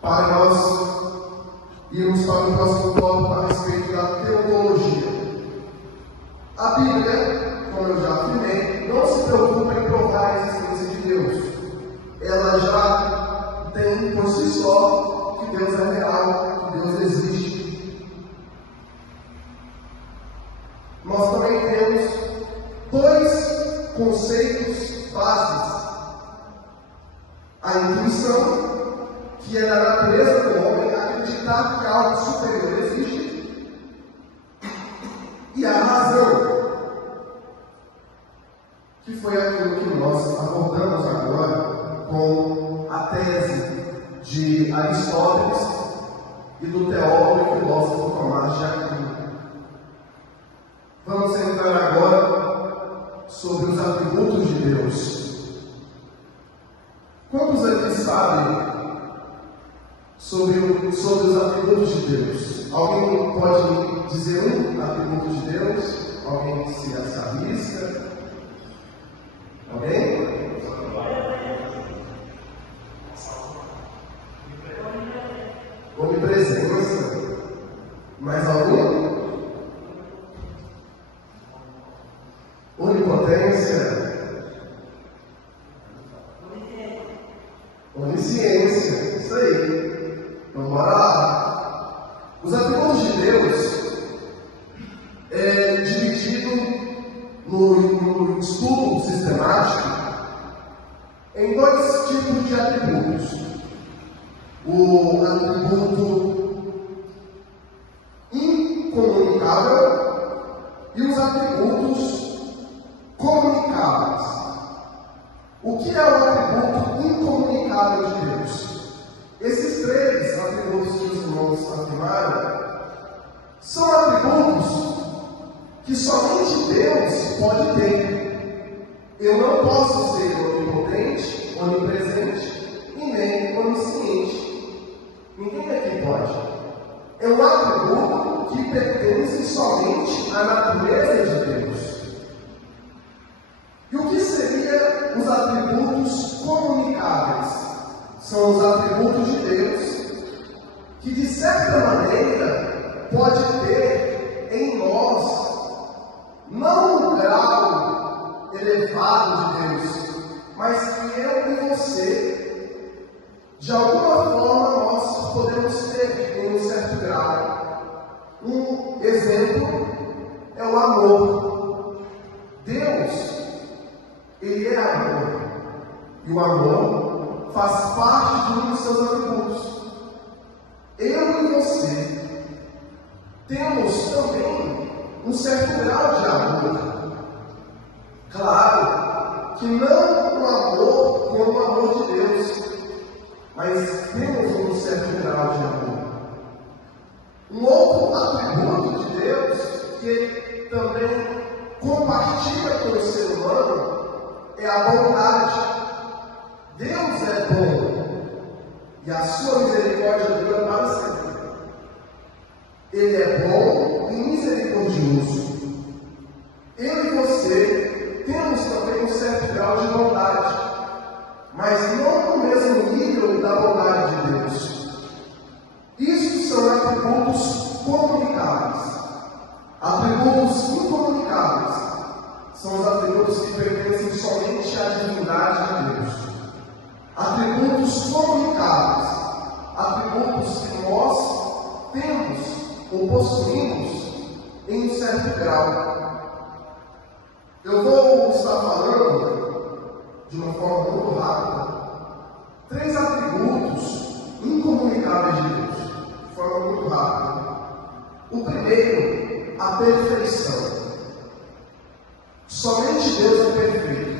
para nós irmos para o próximo tópico a respeito da teologia. A Bíblia, como eu já afirmei, não se preocupa em provar a existência de Deus. Ela já tem por si só que Deus é real, que Deus existe. Nós também temos dois conceitos básicos. A intuição, que é da natureza do homem acreditar que algo superior existe, e a razão, que foi aquilo que nós abordamos agora com a tese de Aristóteles e do teólogo e filósofo Tomás de Aquino. Vamos entrar agora sobre os atributos de Deus. Quantos aqui sabem sobre os atributos de Deus? Alguém pode dizer um atributo de Deus? Alguém se arrisca? Alguém? Onipresença. Mais algum? Onipotência. Onisciência. Isso aí. Vamos lá. Os atributos de Deus é dividido no estudo sistemático em dois tipos de atributos. O atributo incomunicável e os atributos comunicáveis. O que é o atributo incomunicável de Deus? Esses três atributos que os irmãos afirmaram são atributos que somente Deus pode ter. Eu não posso ser onipotente, onipresente e nem onisciente. Ninguém aqui pode. É um atributo que pertence somente à natureza de Deus. E o que seriam os atributos comunicáveis? São os atributos de Deus que, de certa maneira, pode ter em nós não um grau elevado de Deus, mas que eu e você, de alguma forma, nós podemos ter em um certo grau. Um exemplo é o amor. Deus, Ele é amor. E o amor faz parte de um dos seus atributos. Eu e você temos também um certo grau de amor. Claro que não um amor como o amor de Deus, mas temos um certo grau de amor. Um outro atributo de Deus que Ele também compartilha com o ser humano é a bondade. Deus é bom e a sua misericórdia dura para sempre. Ele é bom e misericordioso. Eu e você temos também um certo grau de bondade, mas não no mesmo nível da bondade de Deus. Isso são atributos comunicáveis. Atributos incomunicáveis são os atributos que pertencem somente à divindade de Deus. Atributos comunicáveis, atributos que nós temos ou possuímos em um certo grau. Eu vou estar falando de uma forma muito rápida três atributos incomunicáveis de Deus, de forma muito rápida. O primeiro, a perfeição. Somente Deus é perfeito.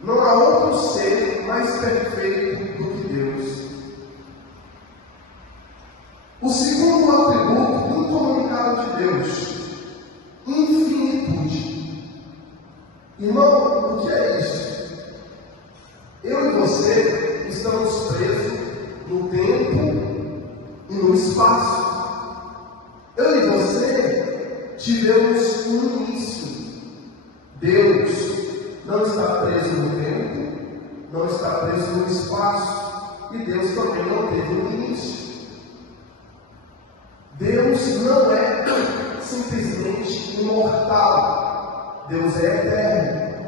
Não há outro ser mais perfeito do que Deus. O segundo atributo incomunicável de Deus, infinitude. Irmão, o que é isso? Eu e você estamos presos no tempo e no espaço. Eu e você tivemos um início. Deus não está preso no tempo, não está preso no espaço e Deus também não teve um início. Deus não é simplesmente imortal. Deus é eterno.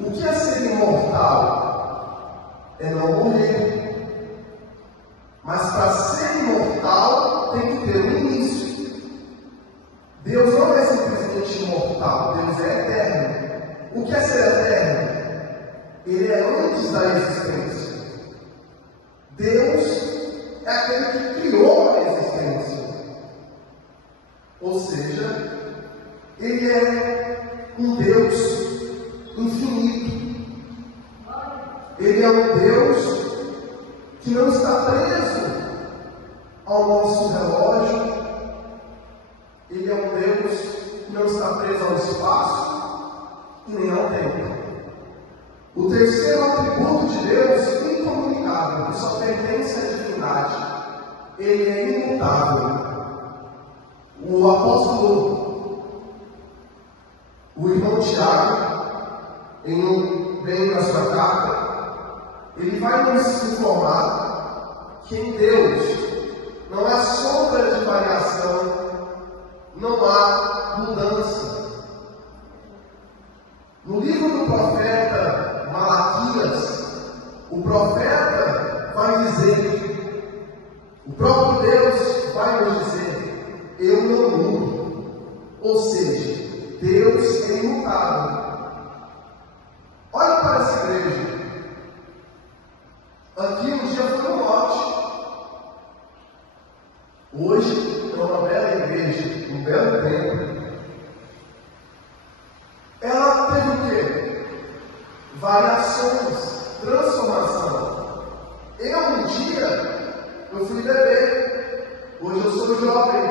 O que é ser imortal? É não morrer. Mas para ser imortal tem que ter um início. Deus não é simplesmente imortal. Deus é eterno. O que é ser eterno? Ele é antes da existência. Deus é aquele que criou a existência. Ou seja, Ele é um Deus infinito. Ele é um Deus que não está preso ao nosso relógio. Ele é um Deus que não está preso ao espaço e nem ao tempo. O terceiro atributo de Deus, incomunicável, que só pertence à divindade, ele é imutável. O apóstolo, o irmão Tiago, bem na sua carta, ele vai nos informar que em Deus não há sombra de variação, não há mudança. No livro do profeta Malaquias, o profeta vai dizer, o próprio Deus vai nos dizer, eu não mudo. Ou seja, Deus é imutável. Olhe para essa igreja. Aqui um dia foi no norte. Hoje é uma bela igreja, um belo templo. Ela teve o quê? Variações, transformação. Um dia, eu fui bebê. Hoje eu sou jovem.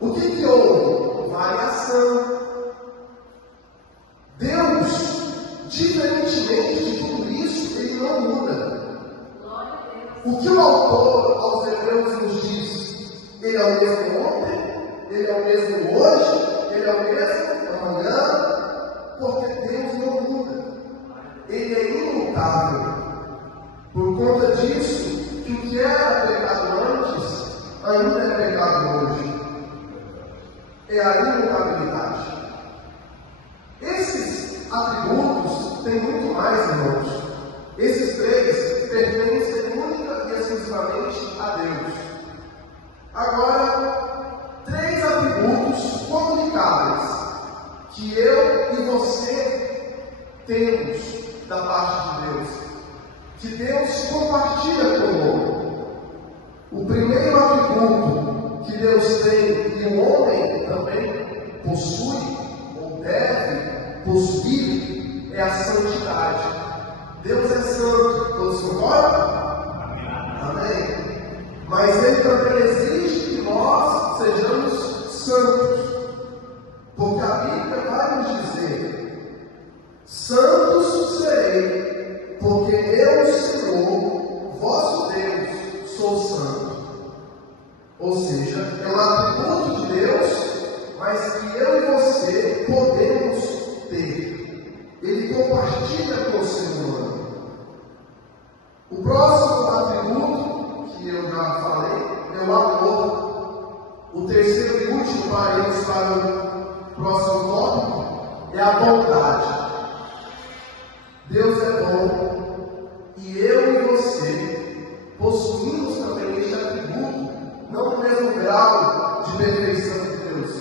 O que houve? Variação. Deus, diferentemente de tudo isso, Ele não muda. O que o autor aos Hebreus nos diz? Ele é o mesmo ontem, Ele é o mesmo hoje, Ele é o mesmo amanhã, porque Deus não muda. Ele é imutável. Por conta disso, que o que era pecado antes, ainda é pecado hoje. É a imutabilidade. Esses atributos têm muito mais, irmãos. Esses três pertencem única e exclusivamente a Deus. Agora, três atributos comunicáveis que eu e você temos da parte de Deus, que Deus compartilha conosco. O primeiro atributo que Deus tem e o homem também possui, ou deve possuir, é a santidade. Deus é santo, todos concordam? Amém? Mas Ele também exige que nós sejamos santos. Porque a Bíblia vai nos dizer: santos serei, porque eu, Senhor, vosso Deus, sou santo. Ou seja, é um atributo de Deus, mas que eu e você podemos ter. Ele compartilha com o ser humano. O próximo atributo, que eu já falei, é o amor. O terceiro e último, para irmos para o próximo tópico, é a bondade. Deus é bom, e eu e você possuímos também este atributo, não no mesmo grau de perfeição de Deus,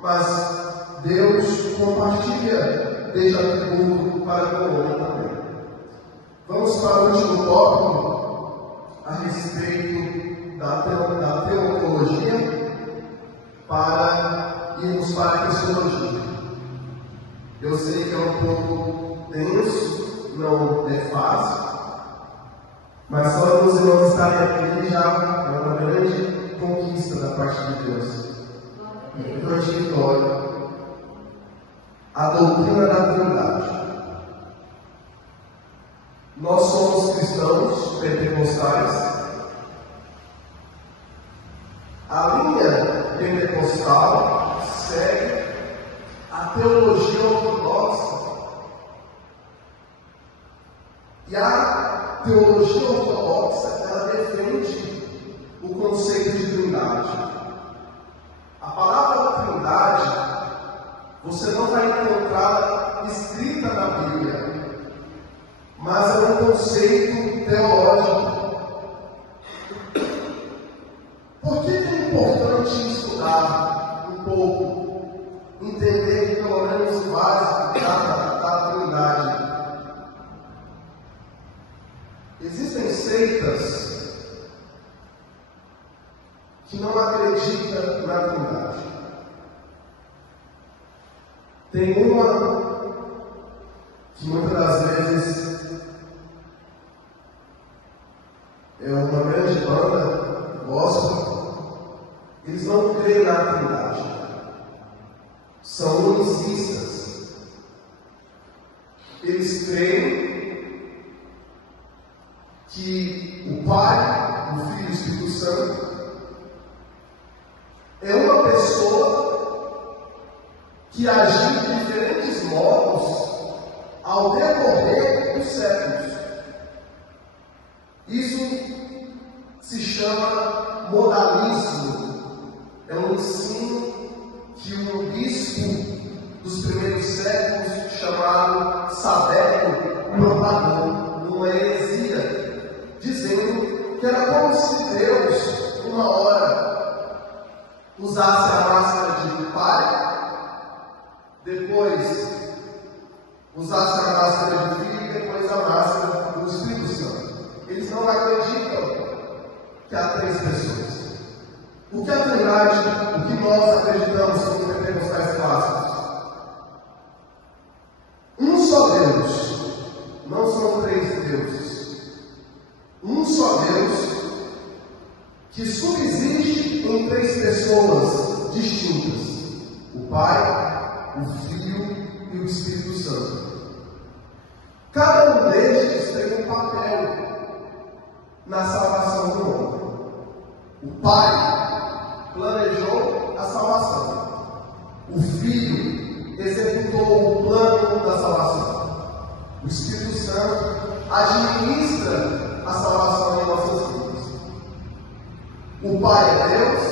mas Deus compartilha deste atributo para com o homem também. Vamos para o último tópico a respeito da teologia, para irmos para a cristologia. Eu sei que é um pouco denso, não é fácil, mas só os irmãos estarem aqui já é uma grande conquista da parte de Deus. Um grande vitória. A doutrina da Trindade. Nós somos cristãos pentecostais. A linha pentecostal segue a teologia ortodoxa. E a teologia ortodoxa, ela defende o conceito de trindade. A palavra trindade, você não vai encontrá-la escrita na Bíblia, mas é um conceito teológico. Por que é importante estudar um pouco, entender pelo menos o básico da trindade? Existem seitas que não acreditam na trindade. Tem uma que muitas das vezes é uma grande banda gospel, eles não creem na trindade. São unicistas. Eles creem que o Pai, o Filho e o Espírito Santo é uma pessoa que agiu de diferentes modos ao decorrer dos séculos. Isso se chama modalismo. É um ensino que um bispo dos primeiros séculos, chamado Saverio, propagou numa heresia, dizendo que era como se Deus, uma hora, usasse a máscara de Pai, depois usasse a máscara de Filho e depois a máscara do Espírito Santo. Eles não acreditam que há três pessoas. O que a trindade, o que nós acreditamos como pentecostais clássicos? Um só Deus, não são três deuses. Um só Deus que subsiste em três pessoas distintas: o Pai, o Filho e o Espírito Santo. Cada um deles tem um papel na salvação do homem. O Pai planejou a salvação. O Filho executou o plano da salvação. O Espírito Santo administra a salvação de nossas vidas. O Pai é Deus,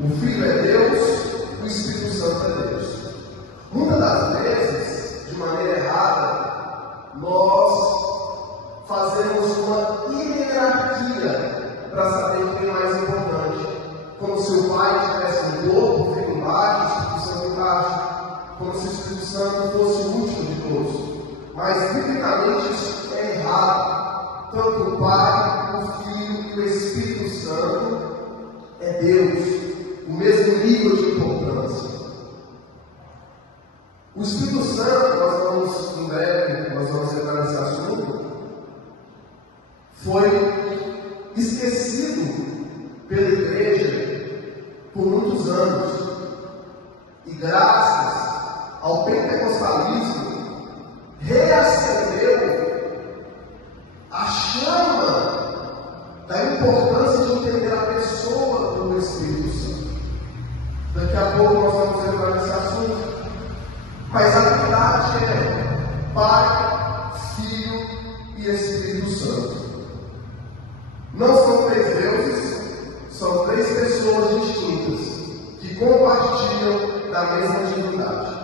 o Filho é Deus, o Espírito Santo é Deus. Muitas das vezes, de maneira errada, nós fazemos uma hierarquia para saber quem é mais importante. Como se o Pai tivesse um corpo, o Filho embaixo, o Espírito Santo embaixo. Como se o Espírito Santo fosse o último de todos. Mas, biblicamente, isso é errado. Tanto o Pai, o Filho e o Espírito Santo é Deus. O mesmo nível de importância. O Espírito Santo, nós vamos, em breve, nós vamos entrar nesse assunto, foi esquecido pela igreja por muitos anos. E graças ao pentecostalismo, reacendeu a chama da importância de entender a pessoa do Espírito Santo. Daqui a pouco nós vamos entrar nesse assunto. Mas a verdade é Pai, Filho e Espírito Santo. Não são três deuses, são três pessoas distintas que compartilham da mesma divindade.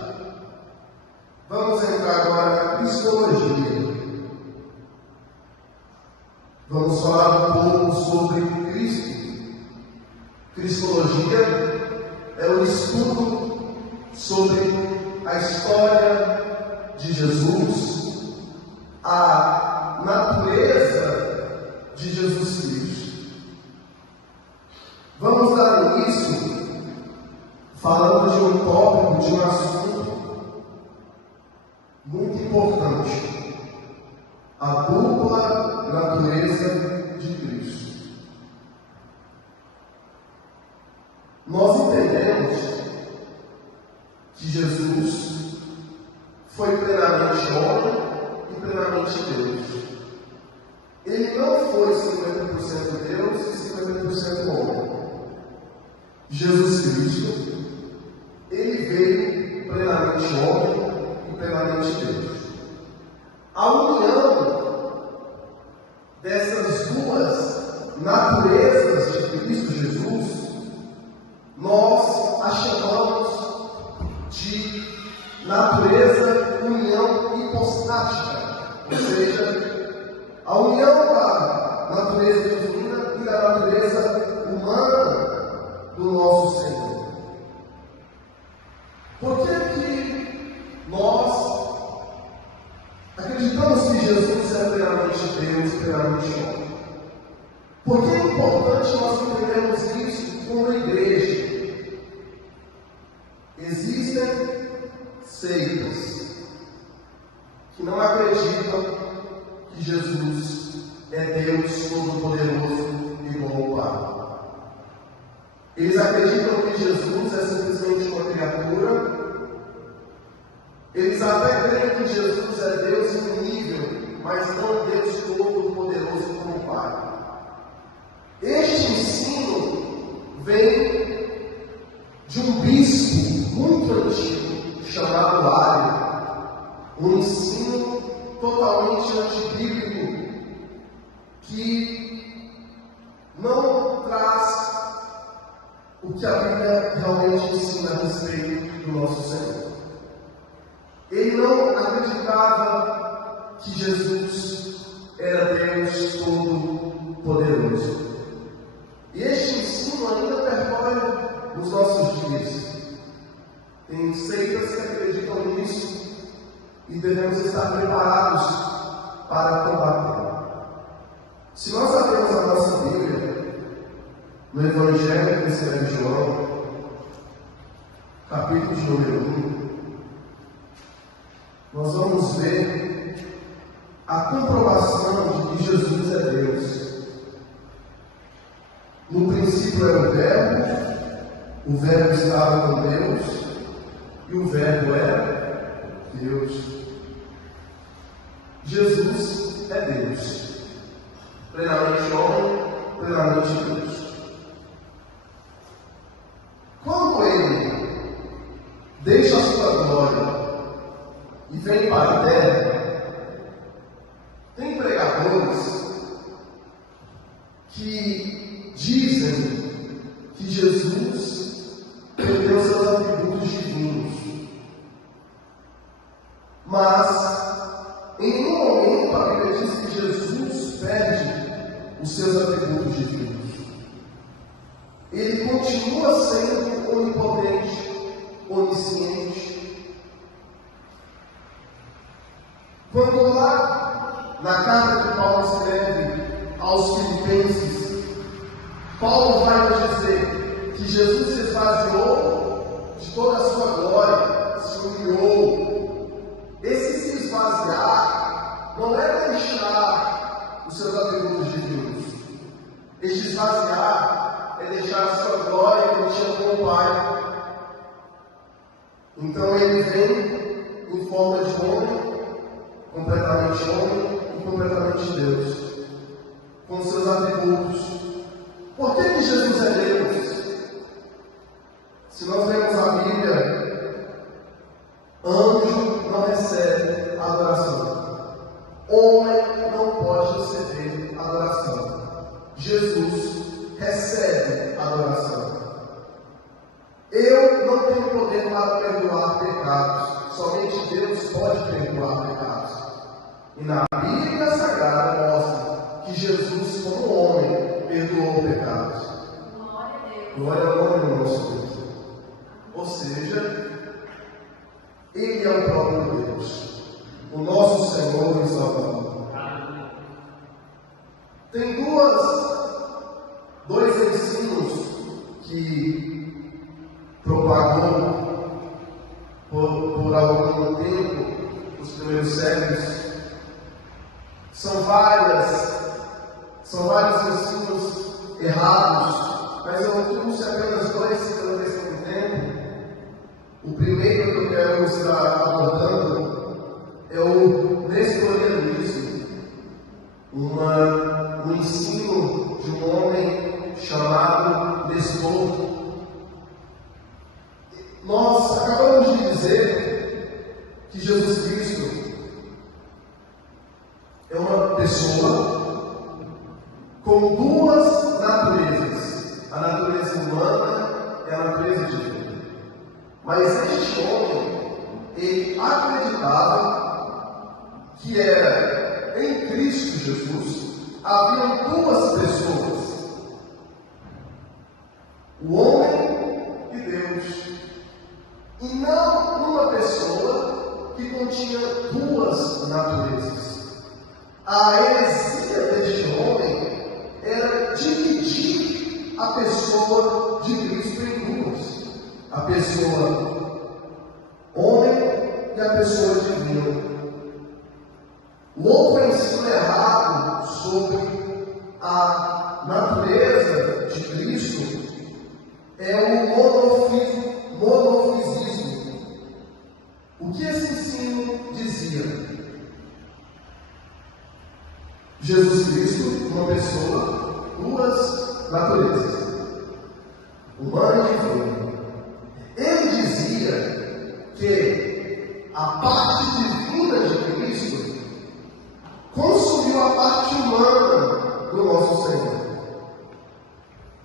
Vamos entrar agora na cristologia. Vamos falar um pouco sobre Cristo. Cristologia é o estudo sobre a história de Jesus, a natureza de Jesus Cristo. Vamos dar início falando de um tópico, de um assunto muito importante: a dupla natureza de Cristo. Nós entendemos que Jesus foi plenamente homem e plenamente Deus. Ele não foi 50% Deus e 50% homem. Jesus Cristo, ele veio plenamente homem e plenamente Deus. A união naturezas de Cristo Jesus, nós a chamamos de natureza união hipostática, ou seja, a união da natureza divina e da natureza humana do nosso Senhor. Por que nós acreditamos que Jesus é plenamente Deus, plenamente homem? Por que é importante nós entendermos isso como igreja? Existem seitas que não acreditam que Jesus é Deus Todo-Poderoso e bom Pai. Eles acreditam que Jesus é simplesmente uma criatura. Eles até creem que Jesus é Deus imunível, mas não Deus Todo-Poderoso como Pai. Este ensino vem de um bispo muito antigo, chamado Ário, um ensino totalmente antibíblico, que não traz o que a Bíblia realmente ensina a respeito do nosso Senhor. Ele não acreditava que Jesus era Deus Todo-Poderoso. E este ensino ainda percorre os nossos dias. Tem seitas que acreditam nisso e devemos estar preparados para combater. Se nós abrirmos a nossa Bíblia no Evangelho que escreve João, capítulo de número 1, nós vamos ver a comprovação de que Jesus é Deus. No princípio era o Verbo estava com Deus, e o Verbo era Deus. Jesus é Deus, plenamente homem, plenamente Deus. Quando Ele deixa a sua glória e vem para a terra, tem pregadores que dizem que Jesus perdeu seus atributos divinos. Mas, em nenhum momento, a Bíblia diz que Jesus perde os seus atributos divinos. Ele continua sendo onipotente, onisciente. Quando lá, na carta que Paulo escreve aos Filipenses, Paulo vai nos dizer que Jesus se esvaziou de toda a sua glória, se humilhou. Esse se esvaziar não é deixar os seus atributos divinos. Este esvaziar é deixar a sua glória que ele tinha com o Pai. Então ele vem em forma de homem, completamente homem e completamente Deus, com seus atributos. Por que Jesus é Deus? Se nós lemos a Bíblia, anjo não recebe adoração. Homem não pode receber adoração. Jesus recebe adoração. Eu não tenho poder para perdoar pecados. Somente Deus pode perdoar pecados. E na Bíblia Sagrada mostra que Jesus, como homem, perdoou pecados. Glória ao nome do nosso Deus. Ou seja, Ele é o próprio Deus, o nosso Senhor e Salvador. Tem dois ensinos que propagou por algum tempo, nos primeiros séculos. São vários ensinos errados, mas eu trouxe apenas dois pela questão do tempo. O primeiro que eu quero estar abordando é o nestorianismo, um ensino de um homem chamado Nestor. Nós acabamos de dizer que Jesus Cristo é uma pessoa com duas naturezas. A natureza humana e a natureza divina. Mas este homem, ele acreditava que era em Cristo Jesus haviam duas pessoas. O homem e Deus. E não uma pessoa que continha duas naturezas. A heresia deste homem era dividir a pessoa de Cristo em duas. A pessoa homem e a pessoa divina. O outro ensino errado sobre a natureza de Cristo é o monofisismo. O que esse ensino dizia? Jesus Cristo, uma pessoa, duas naturezas, humana e divina. Ele dizia que a parte divina de Cristo consumiu a parte humana do nosso Senhor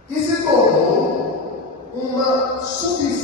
e se tornou uma substância